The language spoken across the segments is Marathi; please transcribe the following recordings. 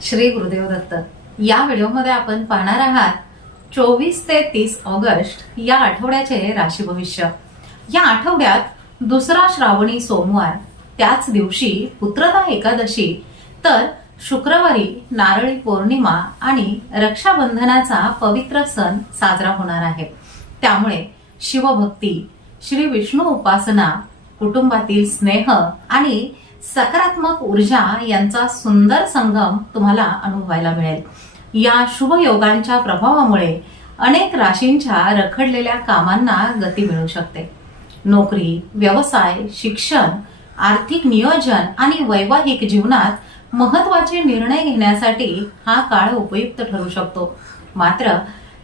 श्री गुरुदेव दत्त। या व्हिडिओमध्ये आपण पाहणार आहात 24 ते 30 ऑगस्ट या आठवड्याचे राशी भविष्य। या आठवड्यात दुसरा श्रावणी सोमवार, त्याच दिवशी पुत्रदा एकादशी, तर शुक्रवारी नारळी पौर्णिमा आणि रक्षाबंधनाचा पवित्र सण साजरा होणार आहे। त्यामुळे शिवभक्ती, श्री विष्णू उपासना, कुटुंबातील स्नेह आणि सकारात्मक ऊर्जा यांचा सुंदर संगम तुम्हाला अनुभवायला मिळेल। या शुभ योगांच्या प्रभावामुळे अनेक राशींच्या रखडलेल्या कामांना गती मिळू शकते। नोकरी, व्यवसाय, शिक्षण, आर्थिक नियोजन आणि वैवाहिक जीवनात महत्त्वाचे निर्णय घेण्यासाठी हा काळ उपयुक्त ठरू शकतो। मात्र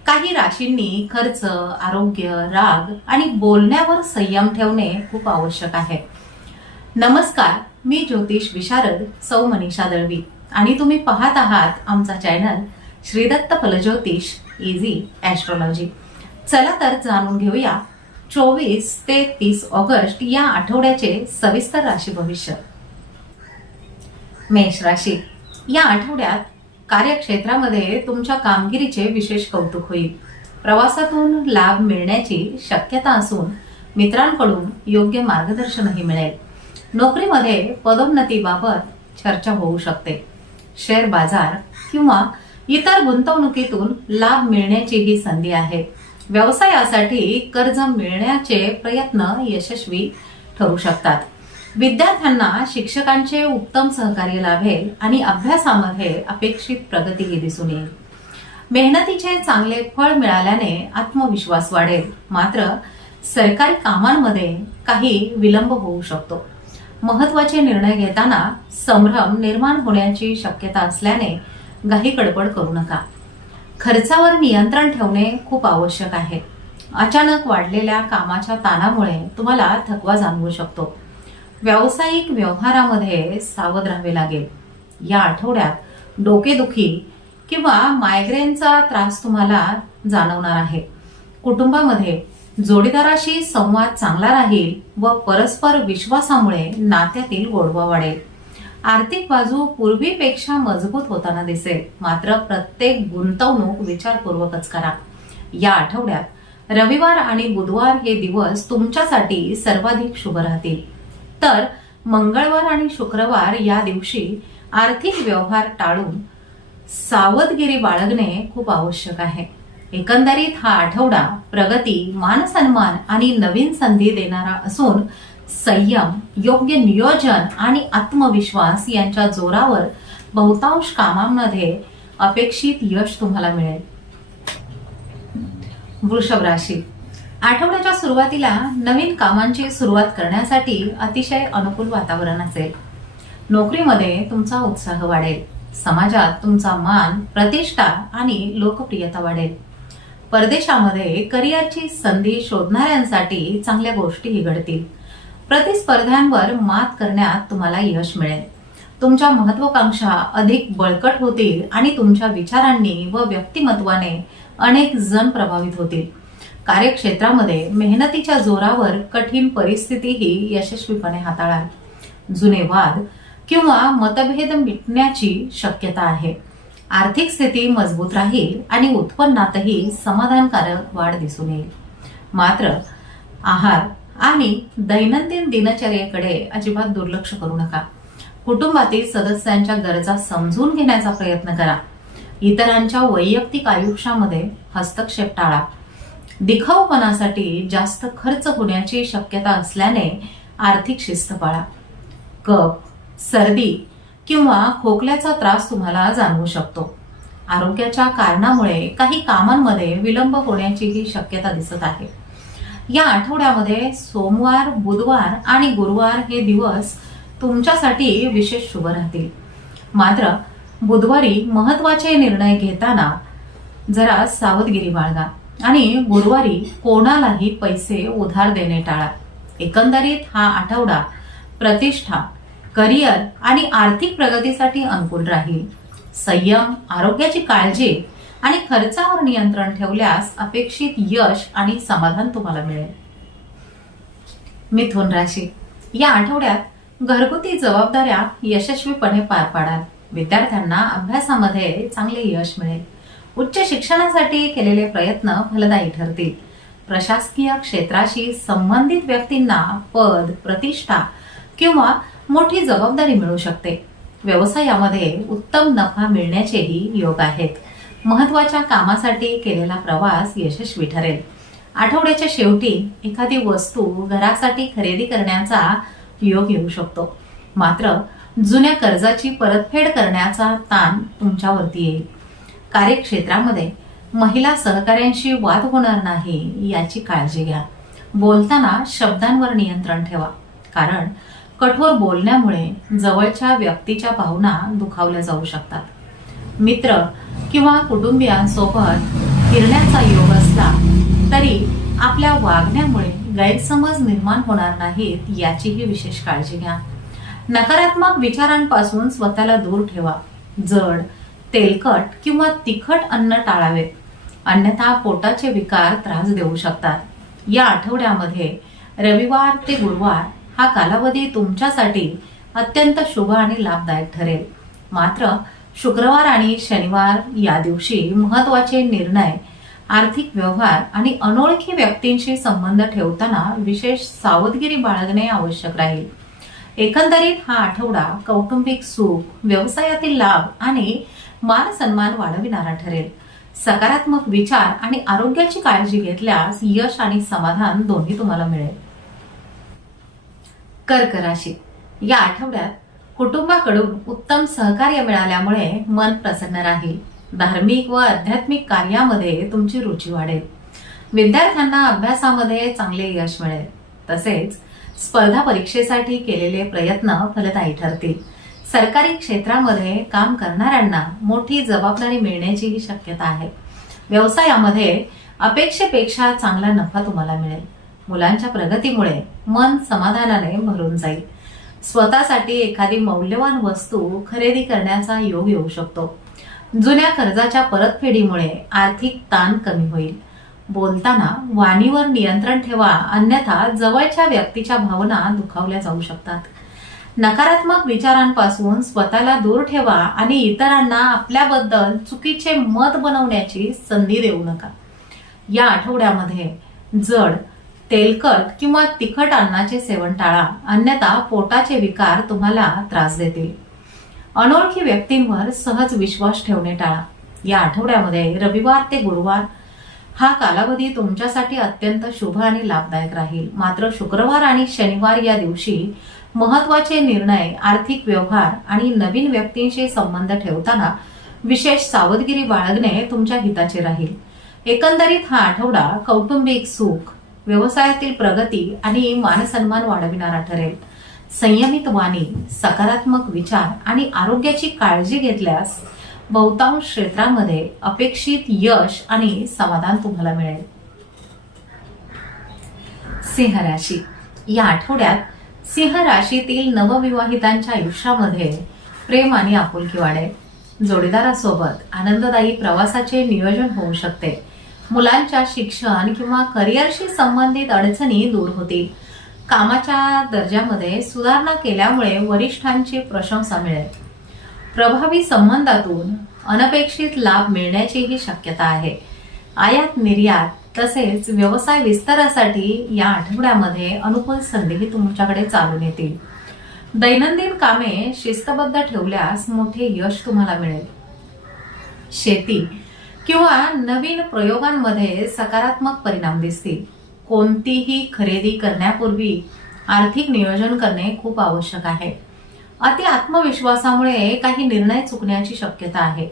काही राशींनी खर्च, आरोग्य, राग आणि बोलण्यावर संयम ठेवणे खूप आवश्यक आहे। नमस्कार, मी ज्योतिष विशारद सौ मनीषा दळवी आणि तुम्ही पाहत आहात आमचा चॅनल श्री दत्त फलज्योतिष इझी ॲस्ट्रॉलॉजी। चला तर जाणून घेऊया 24 ते 30 ऑगस्ट या आठवड्याचे सविस्तर राशी भविष्य। मेष राशी, या आठवड्यात कार्यक्षेत्रामध्ये तुमच्या कामगिरीचे विशेष कौतुक होईल। प्रवासातून लाभ मिळण्याची शक्यता असून मित्रांकडून योग्य मार्गदर्शनही मिळेल। नोकरीमध्ये पदोन्नतीबाबत चर्चा होऊ शकते। शेअर बाजार किंवा इतर गुंतवणुकीतून लाभ मिळण्याची ही संधी आहे। व्यवसायासाठी कर्ज मिळण्याचे प्रयत्न यशस्वी ठरू शकतात। विद्यार्थ्यांना शिक्षकांचे उत्तम सहकार्य लाभेल आणि अभ्यासामध्ये अपेक्षित प्रगतीही दिसून येईल। मेहनतीचे चांगले फळ मिळाल्याने आत्मविश्वास वाढेल। मात्र सरकारी कामांमध्ये काही विलंब होऊ शकतो। महत्त्वाचे निर्णय घेताना संभ्रम निर्माण होण्याची शक्यता असल्याने घाई गडबड करू नका। खर्चावर नियंत्रण ठेवणे खूप आवश्यक आहे। अचानक वाढलेल्या कामाच्या ताणामुळे तुम्हाला थकवा जाणवू शकतो। व्यावसायिक व्यवहारामध्ये सावध राहावे लागेल। या आठवड्यात डोकेदुखी किंवा मायग्रेनचा त्रास तुम्हाला जाणवणार आहे। कुटुंबामध्ये जोडीदाराशी संवाद चांगला राहील व परस्पर विश्वासामुळे नात्यातील गोडवा वाढेल। आर्थिक बाजू पूर्वीपेक्षा मजबूत होताना दिसेल। मात्र प्रत्येक गुंतवणूक विचारपूर्वकच करा। या आठवड्यात रविवार आणि बुधवार हे दिवस तुमच्यासाठी सर्वाधिक शुभ राहतील। तर मंगळवार आणि शुक्रवार या दिवशी आर्थिक व्यवहार टाळून सावधगिरी बाळगणे खूप आवश्यक आहे। एकंदरीत हा आठवडा प्रगती, मानसन्मान आणि नवीन संधी देणारा असून संयम, योग्य नियोजन आणि आत्मविश्वास यांच्या जोरावर बहुतांश कामांमध्ये अपेक्षित यश तुम्हाला मिळेल। वृषभ राशी, आठवड्याच्या सुरुवातीला नवीन कामांची सुरुवात करण्यासाठी अतिशय अनुकूल वातावरण असेल। नोकरीमध्ये तुमचा उत्साह वाढेल। समाजात तुमचा मान, प्रतिष्ठा आणि लोकप्रियता वाढेल। परदेशामध्ये करिअरची संधी शोधणाऱ्यांसाठी चांगल्या गोष्टीही घडतील। प्रतिस्पर्ध्यांवर मात करण्यात तुम्हाला यश मिळेल। तुमच्या महत्त्वाकांक्षा अधिक बळकट होतील आणि तुमच्या विचारांनी व व्यक्तिमत्वाने अनेक जण प्रभावित होतील। कार्यक्षेत्रामध्ये मेहनतीच्या जोरावर कठीण परिस्थितीही यशस्वीपणे हाताळाल। जुने वाद किंवा मतभेद मिटण्याची शक्यता आहे। आर्थिक स्थिती मजबूत राहील आणि उत्पन्नातही समाधानकारक वाढ दिसून येईल। मात्र आहार आणि दैनंदिन दिनचर्येकडे अजिबात दुर्लक्ष करू नका। कुटुंबातील सदस्यांच्या गरजा समजून घेण्याचा प्रयत्न करा। इतरांच्या वैयक्तिक आयुष्यामध्ये हस्तक्षेप टाळा। दिखाऊपणासाठी जास्त खर्च होण्याची शक्यता असल्याने आर्थिक शिस्त पाळा। कफ, सर्दी किंवा खोकल्याचा त्रास तुम्हाला जाणवू शकतो। आरोग्याच्या कारणामुळे काही कामांमध्ये विलंब होण्याचीही शक्यता दिसत आहे। या आठवड्यामध्ये सोमवार, बुधवार आणि गुरुवार हे दिवस तुमच्यासाठी विशेष शुभ राहतील। मात्र बुधवारी महत्त्वाचे निर्णय घेताना जरा सावधगिरी बाळगा आणि गुरुवारी कोणालाही पैसे उधार देणे टाळा। एकंदरीत हा आठवडा प्रतिष्ठा, करिअर आणि आर्थिक प्रगतीसाठी अनुकूल राहील। संयम, आरोग्याची काळजी आणि खर्चावर नियंत्रण ठेवल्यास अपेक्षित यश आणि समाधान तुम्हाला मिळेल। मिथुन राशी, या आठवड्यात घरगुती जबाबदाऱ्या यशस्वीपणे पार पाडाल। विद्यार्थ्यांना अभ्यासामध्ये चांगले यश मिळेल. उच्च शिक्षणासाठी केलेले प्रयत्न फलदायी ठरतील. प्रशासकीय क्षेत्राशी संबंधित व्यक्तींना पद, प्रतिष्ठा किंवा मोठी जबाबदारी मिळू शकते. व्यवसायामध्ये उत्तम नफा मिळण्याचेही योग आहेत. महत्त्वाच्या कामासाठी केलेला प्रवास यशस्वी ठरेल. आठवड्याच्या शेवटी एखादी वस्तू घरासाठी खरेदी करण्याचा योग येऊ शकतो. मात्र जुन्या कर्जाची परतफेड करण्याचा ताण तुमच्यावरती येईल. कार्यक्षेत्रामध्ये महिला सहकाऱ्यांशी वाद होणार नाही याची काळजी घ्या. बोलताना शब्दांवर नियंत्रण ठेवा, कारण कठोर बोलण्यामुळे जवळच्या व्यक्तीच्या भावना दुखावल्या जाऊ शकतात. मित्र किंवा कुटुंबियांसोबत फिरण्याचा योग असला तरी आपल्या वागण्यामुळे गैरसमज निर्माण होणार नाहीत याचीही विशेष काळजी घ्या. नकारात्मक विचारांपासून स्वतःला दूर ठेवा. जड, तेलकट किंवा तिखट अन्न टाळावे, अन्यथा पोटाचे विकार त्रास देऊ शकतात. या आठवड्यामध्ये रविवार ते गुरुवार हा कालावधी तुमच्यासाठी अत्यंत शुभ आणि लाभदायक ठरेल. मात्र शुक्रवार आणि शनिवार या दिवशी महत्त्वाचे निर्णय, आर्थिक व्यवहार आणि अनोळखी व्यक्तींशी संबंध ठेवताना विशेष सावधगिरी बाळगणे आवश्यक राहील. एकंदरीत हा आठवडा कौटुंबिक सुख, व्यवसायातील लाभ आणि मान सन्मान वाढविणारा ठरेल. सकारात्मक विचार आणि आरोग्याची काळजी घेतल्यास यश आणि समाधान दोन्ही तुम्हाला मिळेल. कर्क राशी. या आठवड्यात कुटुंबाकडून उत्तम सहकार्य मिळाल्यामुळे मन प्रसन्न राहील. धार्मिक व आध्यात्मिक कार्यामध्ये तुमची रुची वाढेल. विद्यार्थ्यांना अभ्यासामध्ये चांगले यश मिळेल. तसेच स्पर्धा परीक्षेसाठी केलेले प्रयत्न फलदायी ठरतील. सरकारी क्षेत्रामध्ये काम करणाऱ्यांना मोठी जबाबदारी मिळण्याचीही शक्यता आहे. व्यवसायामध्ये अपेक्षेपेक्षा चांगला नफा तुम्हाला मिळेल. मुलांच्या प्रगतीमुळे मन समाधानाने भरून जाईल. स्वतःसाठी एखादी मौल्यवान वस्तू खरेदी करण्याचा योग येऊ शकतो. जुन्या कर्जाच्या परतफेडीमुळे आर्थिक ताण कमी होईल. बोलताना वाणीवर नियंत्रण ठेवा, अन्यथा जवळच्या व्यक्तीच्या भावना दुखावल्या जाऊ शकतात. नकारात्मक विचारांपासून स्वतःला दूर ठेवा आणि इतरांना आपल्याबद्दल चुकीचे मत बनवण्याची संधी देऊ नका. या आठवड्यामध्ये जड, तेलकट किंवा तिखट अन्नाचे सेवन टाळा, अन्यथा पोटाचे विकार तुम्हाला त्रास देतील. अनोळखी व्यक्तींवर सहज विश्वास ठेवणे टाळा. या आठवड्यामध्ये रविवार ते गुरुवार हा कालावधी तुमच्यासाठी अत्यंत शुभ आणि लाभदायक राहील. मात्र शुक्रवार आणि शनिवार या दिवशी महत्त्वाचे निर्णय, आर्थिक व्यवहार आणि नवीन व्यक्तींशी संबंध ठेवताना विशेष सावधगिरी बाळगणे तुमच्या हिताचे राहील. एकंदरीत हा आठवडा कौटुंबिक सुख, व्यवसायातील प्रगती आणि मानसन्मान वाढविणारा ठरेल. संयमित वाणी, सकारात्मक विचार आणि आरोग्याची काळजी घेतल्यास बहुतांश क्षेत्रामध्ये अपेक्षित यश आणि समाधान तुम्हाला मिळेल. सिंह राशी. या आठवड्यात सिंह राशीतील नवविवाहितांच्या आयुष्यामध्ये प्रेम आणि आपुलकी वाढेल. जोडीदारासोबत आनंददायी प्रवासाचे नियोजन होऊ शकते. मुलांच्या शिक्षण किंवा करिअरशी संबंधित अडचणी दूर होतील. कामाच्या दर्जामध्ये सुधारणा केल्यामुळे वरिष्ठांची प्रशंसा मिळेल. प्रभावी संबंधातून अनपेक्षित लाभ मिळण्याचीही शक्यता आहे. आयात निर्यात तसेच व्यवसाय विस्तारासाठी या आठवड्यामध्ये अनुकूल संधीही तुमच्याकडे चालून येतील. दैनंदिन कामे शिस्तबद्ध ठेवल्यास मोठे यश तुम्हाला मिळेल. शेती किंवा नवीन प्रयोगांमध्ये सकारात्मक परिणाम दिसतील. कोणतीही खरेदी करण्यापूर्वी आर्थिक नियोजन करणे खूप आवश्यक आहे. अति आत्मविश्वासामुळे काही निर्णय चुकण्याची शक्यता आहे.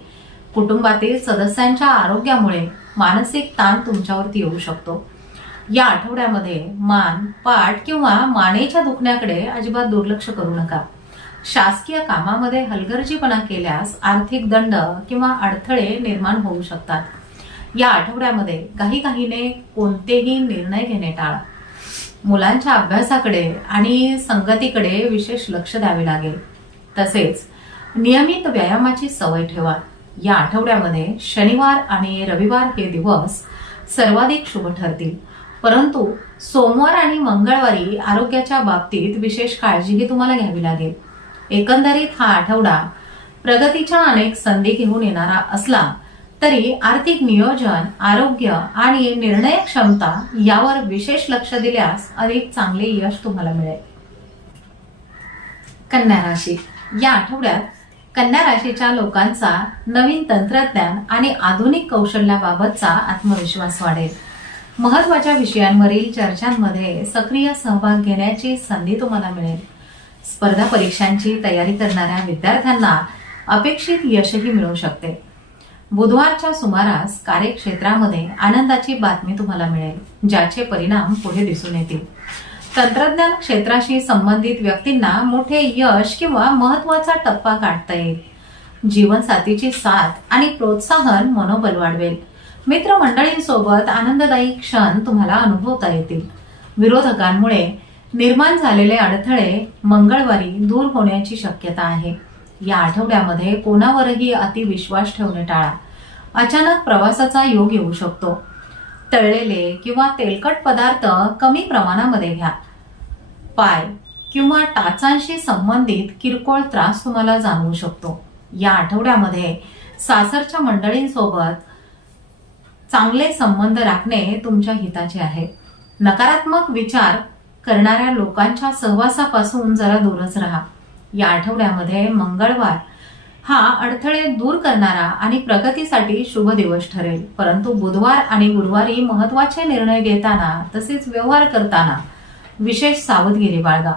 कुटुंबातील सदस्यांच्या आरोग्यामुळे मानसिक ताण तुमच्यावरती येऊ शकतो. या आठवड्यामध्ये मान, पाठ किंवा मानेच्या दुखण्याकडे अजिबात दुर्लक्ष करू नका. शासकीय कामामध्ये हलगर्जीपणा केल्यास आर्थिक दंड किंवा अडथळे निर्माण होऊ शकतात. या आठवड्यामध्ये घाईघाईने कोणतेही निर्णय घेणे टाळा. मुलांच्या अभ्यासाकडे आणि संगतीकडे विशेष लक्ष द्यावे लागेल. तसेच नियमित व्यायामाची सवय ठेवा. या आठवड्यामध्ये शनिवार आणि रविवार हे दिवस सर्वाधिक शुभ ठरतील. परंतु सोमवार आणि मंगळवारी आरोग्याच्या बाबतीत विशेष काळजीही तुम्हाला घ्यावी लागेल. एकंदरीत हा आठवडा प्रगतीच्या अनेक संधी घेऊन येणारा असला तरी आर्थिक नियोजन, आरोग्य आणि निर्णय क्षमता यावर विशेष लक्ष दिल्यास अधिक चांगले यश तुम्हाला मिळेल. कन्या राशी. या आठवड्यात कन्या राशीच्या लोकांचा नवीन तंत्रज्ञान आणि आधुनिक कौशल्याबाबतचा आत्मविश्वास वाढेल. महत्वाच्या विषयांवरील चर्चांमध्ये सक्रिय सहभाग घेण्याची संधी तुम्हाला मिळेल. स्पर्धा परीक्षांची तयारी करणाऱ्या विद्यार्थ्यांना अपेक्षित यशही मिळू शकते. बुधवारच्या सुमारास कार्यक्षेत्रामध्ये आनंदाची बातमी तुम्हाला मिळेल, ज्याचे परिणाम पुढे दिसून येतील. तंत्रज्ञान क्षेत्राशी संबंधित व्यक्तींना मोठे यश किंवा महत्वाचा टप्पा गाठता येईल. जीवनसाथीची साथ आणि प्रोत्साहन मनोबल वाढवेल. मित्रमंडळींसोबत आनंददायी क्षण तुम्हाला अनुभवता येतील. विरोधकांमुळे निर्माण झालेले अडथळे मंगळवारी दूर होण्याची शक्यता आहे. या आठवड्यामध्ये कोणावरही अतिविश्वास ठेवणे टाळा. अचानक प्रवासाचा योग येऊ शकतो. तळलेले किंवा तेलकट पदार्थ कमी प्रमाणामध्ये घ्या. पाय किंवा टाचांशी संबंधित किरकोळ त्रास तुम्हाला जाणवू शकतो. या आठवड्यामध्ये सासरच्या मंडळींसोबत चांगले संबंध राखणे तुमच्या हिताचे आहे. नकारात्मक विचार करणाऱ्या लोकांच्या सहवासापासून जरा दूरच राहा. या आठवड्यामध्ये मंगळवार हा अडथळे दूर करणारा आणि प्रगतीसाठी शुभ दिवस ठरेल. परंतु बुधवार आणि गुरुवारी महत्वाचे निर्णय घेताना तसेच व्यवहार करताना विशेष सावधगिरी बाळगा.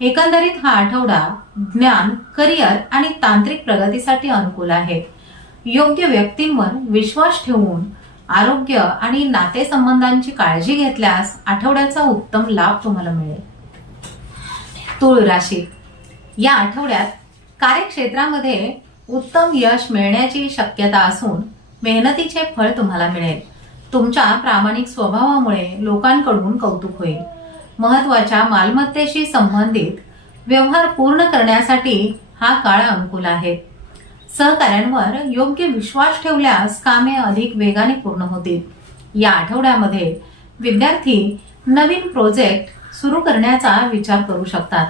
एकंदरीत हा आठवडा ज्ञान, करिअर आणि तांत्रिक प्रगतीसाठी अनुकूल आहे. योग्य व्यक्तींवर विश्वास ठेवून आरोग्य आणि नातेसंबंधांची काळजी घेतल्यास आठवड्याचा उत्तम लाभ तुम्हाला मिळेल. तुळ राशी. या आठवड्यात कार्यक्षेत्रामध्ये उत्तम यश मिळण्याची शक्यता असून मेहनतीचे फळ तुम्हाला मिळेल. तुमच्या प्रामाणिक स्वभावामुळे लोकांकडून कौतुक होईल. महत्वाच्या मालमत्तेशी संबंधित व्यवहार पूर्ण करण्यासाठी हा काळ अनुकूल आहे. सहकाऱ्यांवर योग्य विश्वास ठेवल्यास कामे अधिक वेगाने पूर्ण होतील. या आठवड्यामध्ये विद्यार्थी नवीन प्रोजेक्ट सुरू करण्याचा विचार करू शकतात.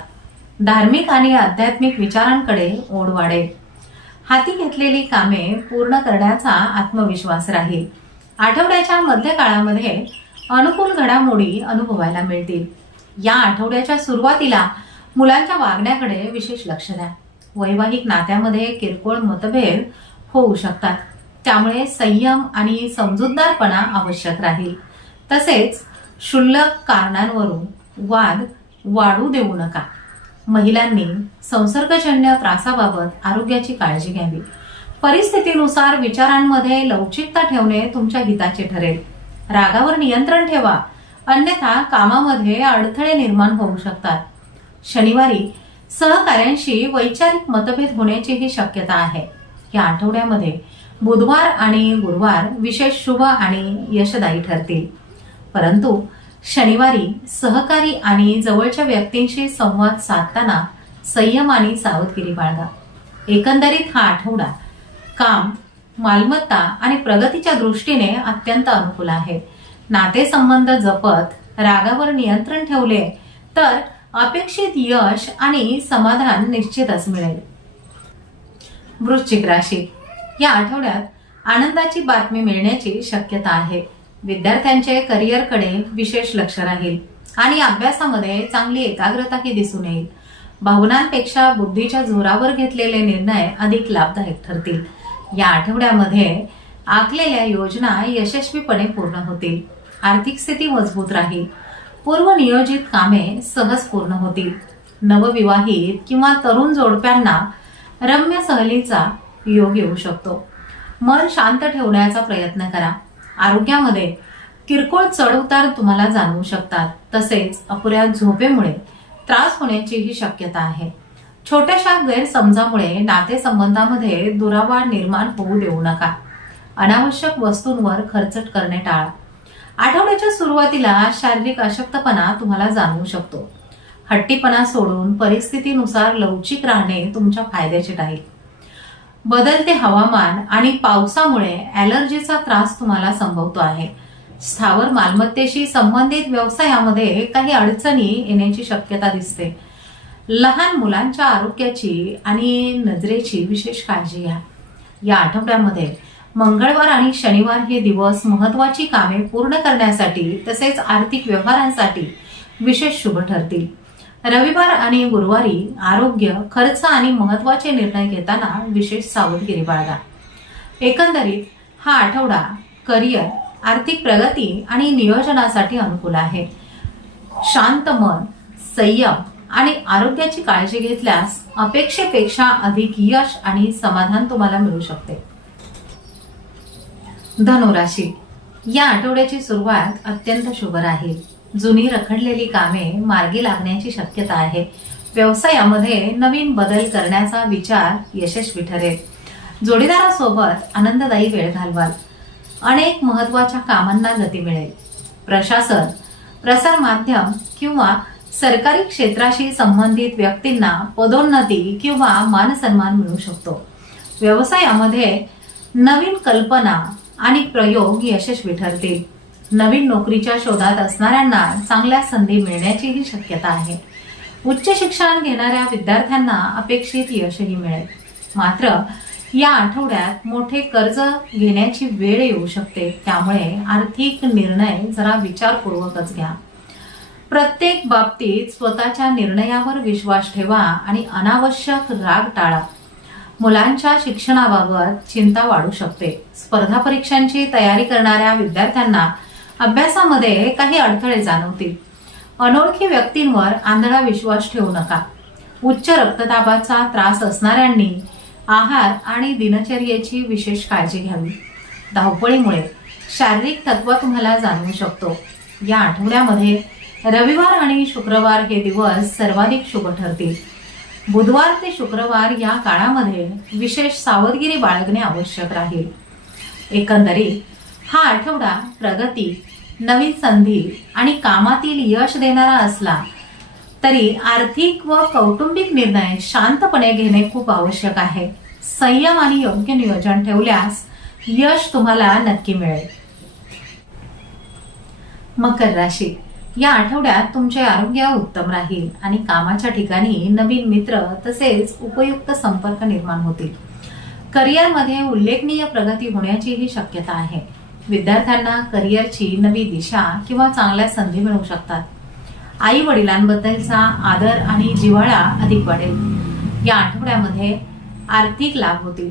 धार्मिक आणि आध्यात्मिक विचारांकडे ओढ वाढेल. हाती घेतलेली कामे पूर्ण करण्याचा आत्मविश्वास राहील. आठवड्याच्या मध्य काळामध्ये अनुकूल घडामोडी अनुभवायला मिळतील. या आठवड्याच्या सुरुवातीला मुलांच्या वागण्याकडे विशेष लक्ष द्या. वैवाहिक नात्यामध्ये किरकोळ मतभेद होऊ शकतात, त्यामुळे संयम आणि समजूतदारपणा आवश्यक राहील. तसेच क्षुल्लक कारणांवरून वाद वाढू देऊ नका. महिलांनी संसर्गजन्य त्रासाबाबत आरोग्याची काळजी घ्यावी. परिस्थितीनुसार विचारांमध्ये लवचिकता ठेवणे तुमच्या हिताचे ठरेल. रागावर नियंत्रण ठेवा, अन्यथा कामामध्ये अडथळे निर्माण होऊ शकतात. शनिवारी सहकाऱ्यांशी वैचारिक मतभेद होण्याचीही शक्यता आहे. या आठवड्यामध्ये बुधवार आणि गुरुवार विशेष शुभ आणि यशदायी ठरतील. परंतु शनिवारी सहकारी आणि जवळच्या व्यक्तींशी संवाद साधताना संयम आणि सावधगिरी बाळगा. एकंदरीत हा आठवडा काम, मालमत्ता आणि प्रगतीच्या दृष्टीने अत्यंत अनुकूल आहे. नातेसंबंध जपत रागावर नियंत्रण ठेवले तर अपेक्षित यश आणि समाधान निश्चितच मिळेल. वृश्चिक राशी. या आठवड्यात आनंदाची बातमी मिळण्याची शक्यता आहे. विद्यार्थ्यांचे करिअरकडे विशेष लक्ष राहील आणि अभ्यासामध्ये चांगली एकाग्रताही दिसून येईल. भावनांपेक्षा बुद्धीच्या जोरावर घेतलेले निर्णय अधिक लाभदायक ठरतील. या आठवड्यामध्ये आखलेल्या योजना यशस्वीपणे पूर्ण होतील. आर्थिक स्थिती मजबूत राहील. पूर्वनियोजित कामे सहज पूर्ण होतील. नवविवाहित किंवा तरुण जोडप्यांना रम्य सहलीचा योग येऊ शकतो. मन शांत ठेवण्याचा प्रयत्न करा. आरोग्यामध्ये किरकोळ चढउतार तुम्हाला जाणवू शकतात. तसेच अपुऱ्या झोपेमुळे त्रास होण्याचीही शक्यता आहे. छोट्याशा गैरसमजामुळे नातेसंबंधामध्ये दुरावा निर्माण होऊ देऊ नका. अनावश्यक वस्तूंवर खर्च करणे टाळा. आठवड्याच्या सुरुवातीला शारीरिक अशक्तपणा तुम्हाला जाणवू शकतो. हट्टीपणा सोडून परिस्थितीनुसार लवचिक राहणे तुमच्या फायद्याचे राहील. बदलते हवामान आणि पावसामुळे ॲलर्जीचा त्रास तुम्हाला संभवतो आहे. स्थावर मालमत्तेशी संबंधित व्यवसायामध्ये काही अडचणी येण्याची शक्यता दिसते. लहान मुलांच्या आरोग्याची आणि नजरेची विशेष काळजी घ्या. या आठवड्यामध्ये मंगळवार आणि शनिवार हे दिवस महत्वाची कामे पूर्ण करण्यासाठी तसेच आर्थिक व्यवहारांसाठी विशेष शुभ ठरतील. रविवार आणि गुरुवारी आरोग्य, खर्च आणि महत्वाचे निर्णय घेताना विशेष सावधगिरी बाळगा. एकंदरीत हा आठवडा करिअर, आर्थिक प्रगती आणि नियोजनासाठी अनुकूल आहे. शांत मन, संयम आणि आरोग्याची काळजी घेतल्यास अपेक्षेपेक्षा अधिक यश आणि समाधान तुम्हाला मिळू शकते. धनुराशी, या आठवड्याची सुरुवात अत्यंत शुभ राहील. जुनी रखडलेली कामे मार्गी लागण्याची शक्यता आहे. व्यवसायामध्ये नवीन बदल करण्याचा विचार यशस्वी ठरेल. जोडीदारासोबत आनंददायी वेळ घालवाल. अनेक महत्वाच्या कामांना गती मिळेल. प्रशासन, प्रसार माध्यम किंवा सरकारी क्षेत्राशी संबंधित व्यक्तींना पदोन्नती किंवा मानसन्मान मिळू शकतो. व्यवसायामध्ये नवीन कल्पना आणि प्रयोग यशस्वी ठरतील. नवीन नोकरीच्या शोधात असणाऱ्यांना चांगल्या संधी मिळण्याचीही शक्यता आहे. उच्च शिक्षण घेणाऱ्या विद्यार्थ्यांना अपेक्षित यशही मिळेल. मात्र या आठवड्यात मोठे कर्ज घेण्याची वेळ येऊ शकते, त्यामुळे आर्थिक निर्णय जरा विचारपूर्वकच घ्या. प्रत्येक बाबतीत स्वतःच्या निर्णयावर विश्वास ठेवा आणि अनावश्यक राग टाळा. मुलांच्या शिक्षणाबाबत चिंता वाढू शकते. स्पर्धा परीक्षांची तयारी करणाऱ्या विद्यार्थ्यांना अभ्यासामध्ये काही अडथळे जाणवतील. अनोळखी व्यक्तींवर आंधळा विश्वास ठेवू नका. उच्च रक्तदाबाचा त्रास असणाऱ्यांनी आहार आणि दिनचर्येची विशेष काळजी घ्यावी. धावपळीमुळे शारीरिक थकवा तुम्हाला जाणवू शकतो. या आठवड्यामध्ये रविवार आणि शुक्रवार हे दिवस सर्वाधिक शुभ ठरतील. बुधवार ते शुक्रवार या काळामध्ये विशेष सावधगिरी बाळगणे आवश्यक राहील. एकंदरीत हा आठवडा प्रगती, नवीन संधी आणि कामातील यश देणारा असला तरी आर्थिक व कौटुंबिक निर्णय शांतपणे घेणे खूप आवश्यक आहे. संयम आणि योग्य नियोजन ठेवल्यास यश तुम्हाला नक्की मिळेल. मकर राशी, या आठवड्यात तुमचे आरोग्य उत्तम राहील आणि कामाच्या ठिकाणी नवीन मित्र तसेच उपयुक्त संपर्क निर्माण होतील. करिअरमध्ये उल्लेखनीय प्रगती होण्याचीही शक्यता आहे. विद्यार्थ्यांना करिअरची नवी दिशा किंवा चांगल्या संधी मिळू शकतात. आई वडिलांबद्दलचा आदर आणि जिव्हाळा अधिक वाढेल. या आठवड्यामध्ये आर्थिक लाभ होतील.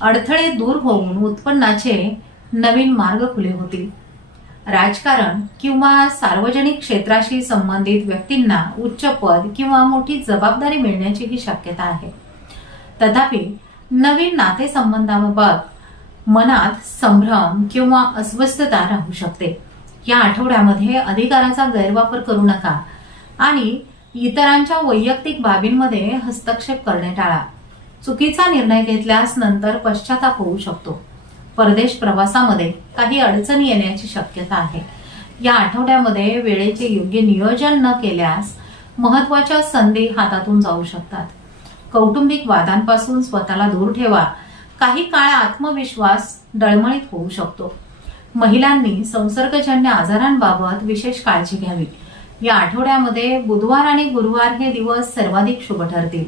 अडथळे दूर होऊन उत्पन्नाचे नवीन मार्ग खुले होतील. राजकारण किंवा सार्वजनिक क्षेत्राशी संबंधित व्यक्तींना उच्च पद किंवा मोठी जबाबदारी मिळण्याचीही शक्यता आहे. तथापि नवीन नातेसंबंधाबाबत मनात संभ्रम किंवा अस्वस्थता राहू शकते. या आठवड्यामध्ये अधिकाराचा गैरवापर करू नका आणि इतरांच्या वैयक्तिक बाबींमध्ये हस्तक्षेप करणे टाळा. चुकीचा निर्णय घेतल्यास नंतर पश्चाताप होऊ शकतो. परदेश प्रवासामध्ये काही अडचणी येण्याची शक्यता आहे. या आठवड्यामध्ये वेळेचे योग्य नियोजन न केल्यास महत्वाच्या संधी हातातून जाऊ शकतात. कौटुंबिक वादांपासून स्वतःला दूर ठेवा. काही काळ आत्मविश्वास डळमळीत होऊ शकतो. महिलांनी संसर्गजन्य आजारांबाबत विशेष काळजी घ्यावी. या आठवड्यामध्ये बुधवार आणि गुरुवार हे दिवस सर्वाधिक शुभ ठरतील,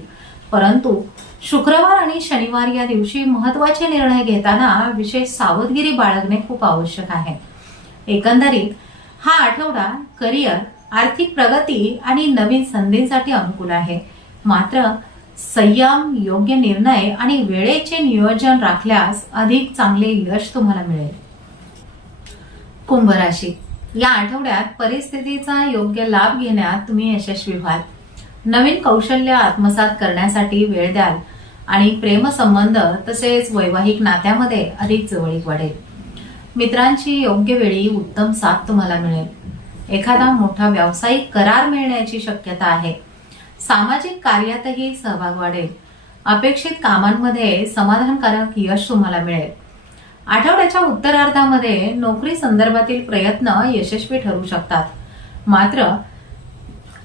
परंतु शुक्रवार आणि शनिवार या दिवशी महत्वाचे निर्णय घेताना विशेष सावधगिरी बाळगणे खूप आवश्यक आहे. एकंदरीत हा आठवडा करिअर, आर्थिक प्रगती आणि नवीन संधींसाठी अनुकूल आहे. मात्र संयम, योग्य निर्णय आणि वेळेचे नियोजन राखल्यास अधिक चांगले यश तुम्हाला मिळेल. कुंभ राशी, या आठवड्यात परिस्थितीचा योग्य लाभ घेण्यात तुम्ही यशस्वी व्हाल. नवीन कौशल्य आत्मसात करण्यासाठी वेळ द्याल आणि प्रेमसंबंध तसेच वैवाहिक नात्यामध्ये अधिक जवळीक वाढेल. मित्रांची योग्य वेळी उत्तम साथ तुम्हाला मिळेल. एखादा मोठा व्यावसायिक करार मिळण्याची शक्यता आहे. सामाजिक कार्यातही सहभाग वाढेल. अपेक्षित कामांमध्ये समाधानकारक यश तुम्हाला मिळेल. आठवड्याच्या उत्तरार्धामध्ये नोकरी संदर्भातील प्रयत्न यशस्वी ठरू शकतात. मात्र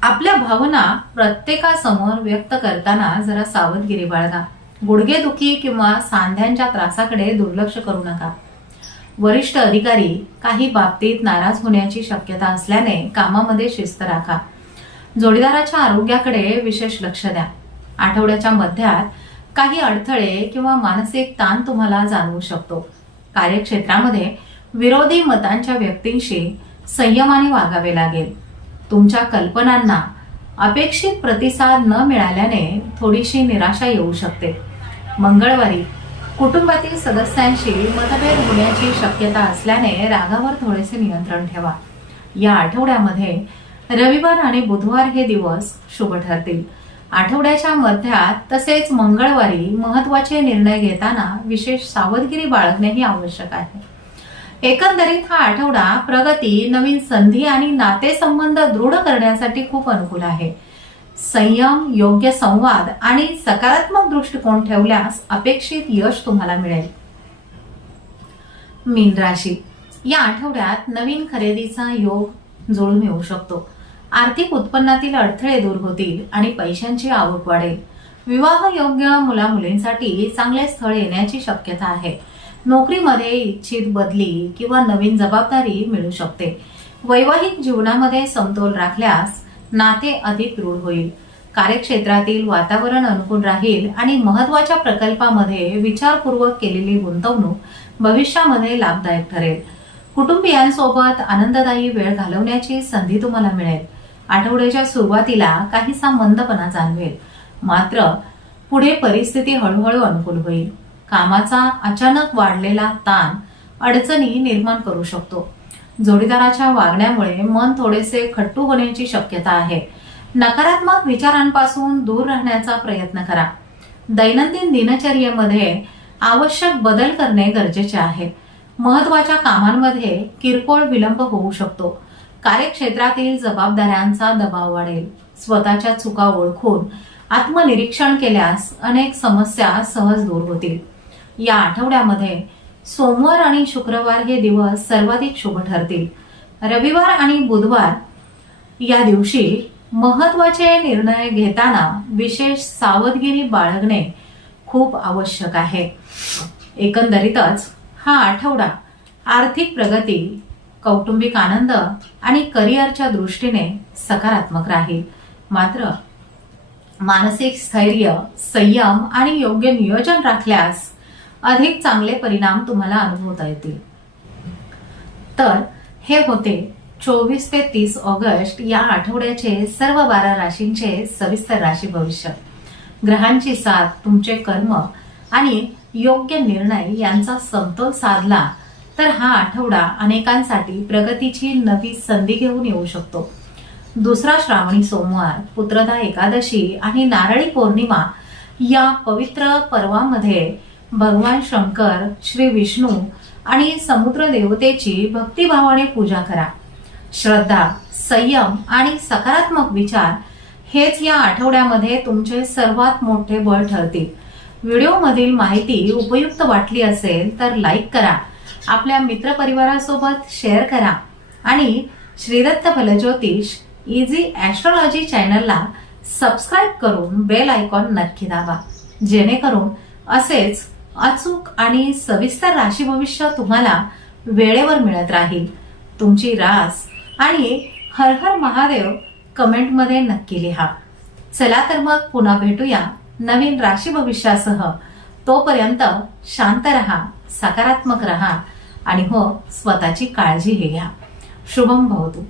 आपल्या भावना प्रत्येकासमोर व्यक्त करताना जरा सावधगिरी बाळगा. गुडघेदुखी किंवा सांध्यांच्या त्रासाकडे दुर्लक्ष करू नका. वरिष्ठ अधिकारी काही बाबतीत नाराज होण्याची शक्यता असल्याने कामामध्ये शिस्त राखा. जोडीदाराच्या आरोग्याकडे विशेष लक्ष द्या. आठवड्याच्या मध्यात काही अडथळे किंवा मानसिक ताण तुम्हाला जाणवू शकतो. कार्यक्षेत्रामध्ये विरोधी मतांच्या व्यक्तींशी संयमाने वागावे लागेल. तुमच्या कल्पनांना अपेक्षित प्रतिसाद न मिळाल्याने थोडीशी निराशा येऊ शकते. मंगळवारी कुटुंबातील सदस्यांशी मतभेद होण्याची शक्यता असल्याने रागावर थोडेसे नियंत्रण ठेवा. या आठवड्यामध्ये रविवार आणि बुधवार हे दिवस शुभ ठरतील. आठवड्याच्या मध्यात तसेच मंगळवारी महत्त्वाचे निर्णय घेताना विशेष सावधगिरी बाळगणेही आवश्यक आहे. एकंदरीत हा आठवडा प्रगती, नवीन संधी आणि नातेसंबंध दृढ करण्यासाठी खूप अनुकूल आहे. संयम, योग्य संवाद आणि सकारात्मक दृष्टिकोन ठेवल्यास अपेक्षित यश तुम्हाला मिळेल. मीन राशी, या आठवड्यात नवीन खरेदीचा योग जुळून येऊ शकतो. आर्थिक उत्पन्नातील अडथळे दूर होतील आणि पैशांची आवक वाढेल. विवाह योग्य मुला मुलींसाठी चांगले स्थळ येण्याची शक्यता आहे. नोकरीमध्ये इच्छित बदली किंवा नवीन जबाबदारी मिळू शकते. वैवाहिक जीवनामध्ये समतोल राखल्यास नाते अधिक दृढ होईल. कार्यक्षेत्रातील वातावरण अनुकूल राहील आणि महत्त्वाच्या प्रकल्पामध्ये विचारपूर्वक केलेली गुंतवणूक भविष्यामध्ये लाभदायक ठरेल. कुटुंबियांसोबत आनंददायी वेळ घालवण्याची संधी तुम्हाला मिळेल. आठवड्याच्या सुरुवातीला काहीसा मंदपणा जाणवेल, मात्र पुढे परिस्थिती हळूहळू अनुकूल होईल. कामाचा अचानक वाढलेला ताण अडचणी निर्माण करू शकतो. जोडीदाराच्या वागण्यामुळे मन थोडेसे खट्टू होण्याची शक्यता आहे. नकारात्मक विचारांपासून दूर राहण्याचा प्रयत्न करा. दैनंदिन दिनचर्येमध्ये आवश्यक बदल करणे गरजेचे आहे. महत्त्वाच्या कामांमध्ये किरकोळ विलंब होऊ शकतो. कार्यक्षेत्रातील जबाबदाऱ्यांचा दबाव वाढेल. स्वतःच्या चुका ओळखून आत्मनिरीक्षण केल्यास अनेक समस्या सहज दूर होतील. या आठवड्यामध्ये सोमवार आणि शुक्रवार हे दिवस सर्वाधिक शुभ ठरतील. रविवार आणि बुधवार या दिवशी महत्त्वाचे निर्णय घेताना विशेष सावधगिरी बाळगणे खूप आवश्यक आहे. एकंदरीतच हा आठवडा आर्थिक प्रगती, कौटुंबिक आनंद आणि करिअरच्या दृष्टीने सकारात्मक राहील. मात्र मानसिक स्थैर्य, संयम आणि योग्य नियोजन राखल्यास अधिक चांगले परिणाम तुम्हाला अनुभवता येतील. तर हे होते 24 ते 30 ऑगस्ट या आठवड्याचे सर्व 12 राशींचे सविस्तर राशी भविष्य. ग्रहांची साथ, तुमचे कर्म आणि योग्य निर्णय यांचा समतोल साधला तर हा आठवडा अनेकांसाठी प्रगतीची नवी संधी घेऊन येऊ शकतो. दुसरा श्रावणी सोमवार, पुत्रदा एकादशी आणि नारळी पौर्णिमा या पवित्र पर्वामध्ये भगवान शंकर, श्री विष्णू आणि समुद्र देवतेची भक्तिभावाने पूजा करा. श्रद्धा, संयम आणि सकारात्मक विचार हेच या आठवड्यामध्ये तुमचे सर्वात मोठे बळ ठरतील. व्हिडिओमधील माहिती उपयुक्त वाटली असेल तर लाईक करा, आपल्या मित्रपरिवारासोबत शेअर करा आणि श्रीदत्त फलज्योतिष इझी ॲस्ट्रॉलॉजी चॅनलला सबस्क्राईब करून बेल आयकॉन नक्की दाबा, जेणेकरून असेच अचूक आणि सविस्तर राशी भविष्य तुम्हाला वेळेवर मिळत राहील. तुमची रास आणि हर हर महादेव कमेंटमध्ये नक्की लिहा. चला तर मग पुन्हा भेटूया नवीन राशी भविष्यासह. तोपर्यंत शांत रहा, सकारात्मक रहा आणि हो, स्वतःची काळजी घ्या. शुभम भवतु.